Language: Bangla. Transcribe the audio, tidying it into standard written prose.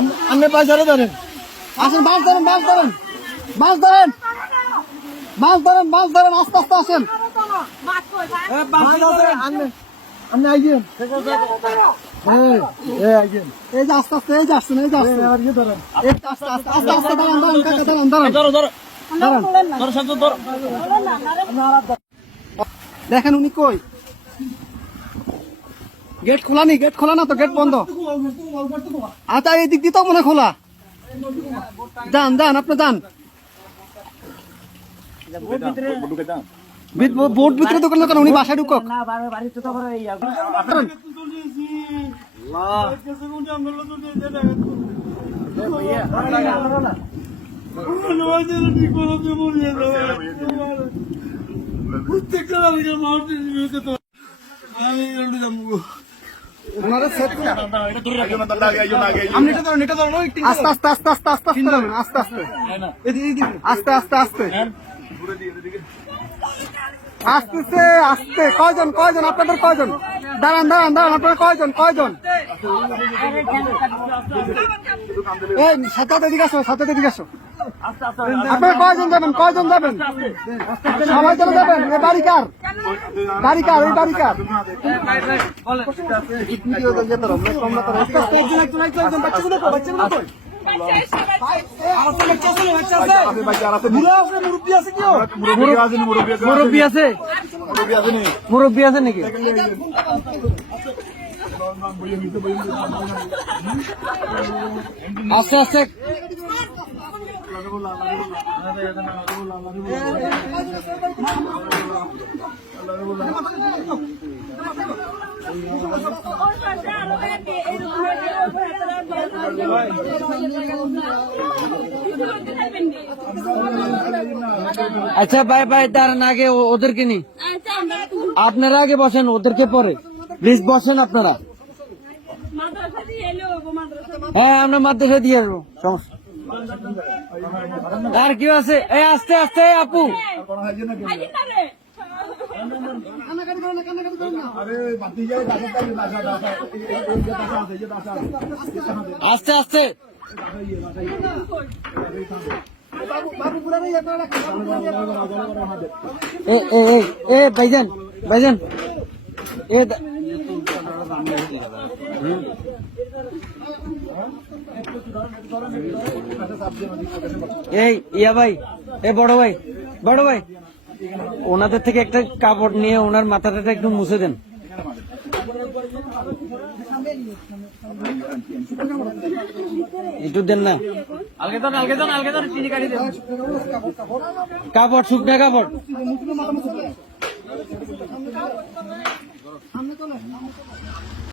আপনি পয়সারে ধরেন, আসেন, মাছ ধরেন, মাছ ধরেন, মাছ ধরেন, মাছ ধরেন, মাছ ধরেন, আস্তে আস্তে আসেন। আপনি আইছেন, এই যে আস্তে আস্তে, এই যে আসছেন, এই যে আসছেন, আস্তে আস্তে আস্তে আস্তে দাঁড়ান, দাঁড়ান কাকা, দাঁড়ান, দাঁড়ান, দেখেন উনি কই, গেট খোলা নি, গেট খোলা না তো, গেট বন্ধ। আচ্ছা এই দিক দিয়ে তো মনে খোলা, যান যান, আপনি যান, বোট ভিতরে দোকান দোকান, উনি বাসায় ঢুকক। আস্তে আস্তে আস্তে আস্তে আস্তে আস্তে আস্তে আস্তে আস্তে আস্তে আসতেছে, আসতে কয়জন, কয়জন আপনাদের, কয়জন, দাঁড়ান দাঁড়ান দাঁড়ান, আপনার কয়জন, কয়জন, এই সাথে এদিকে আসো, সাথে এদিকে আসো, আপনারা কয়জন যাবেন, কয়জন যাবেন, সবাই চলে যাবেন, এই বাড়ি কার, গাড়ি কার, এই বাড়ি কার, মুরব্বী আছে, মুরব্বী আছে নাকি? আস্তে আস্তে আচ্ছা ভাই ভাই, দাঁড়ান, আগে ওদেরকে নি, আপনারা আগে বসেন, ওদেরকে পরে প্লিজ বসেন আপনারা। হ্যাঁ আমরা মাদ্রাসা দিয়ে আসবো, সমস্যা আর কেউ আছে? এই আস্তে আস্তে আপু, আস্তে আস্তে, ভাইজান ভাইজান, এই ইয়া ভাই, এ বড় ভাই, বড় ভাই, ওনাদের থেকে একটা কাপড় নিয়ে ওনার মাথাটা একটু মুছে দেন। একটু দেন না, কাপড়, শুকনা কাপড়।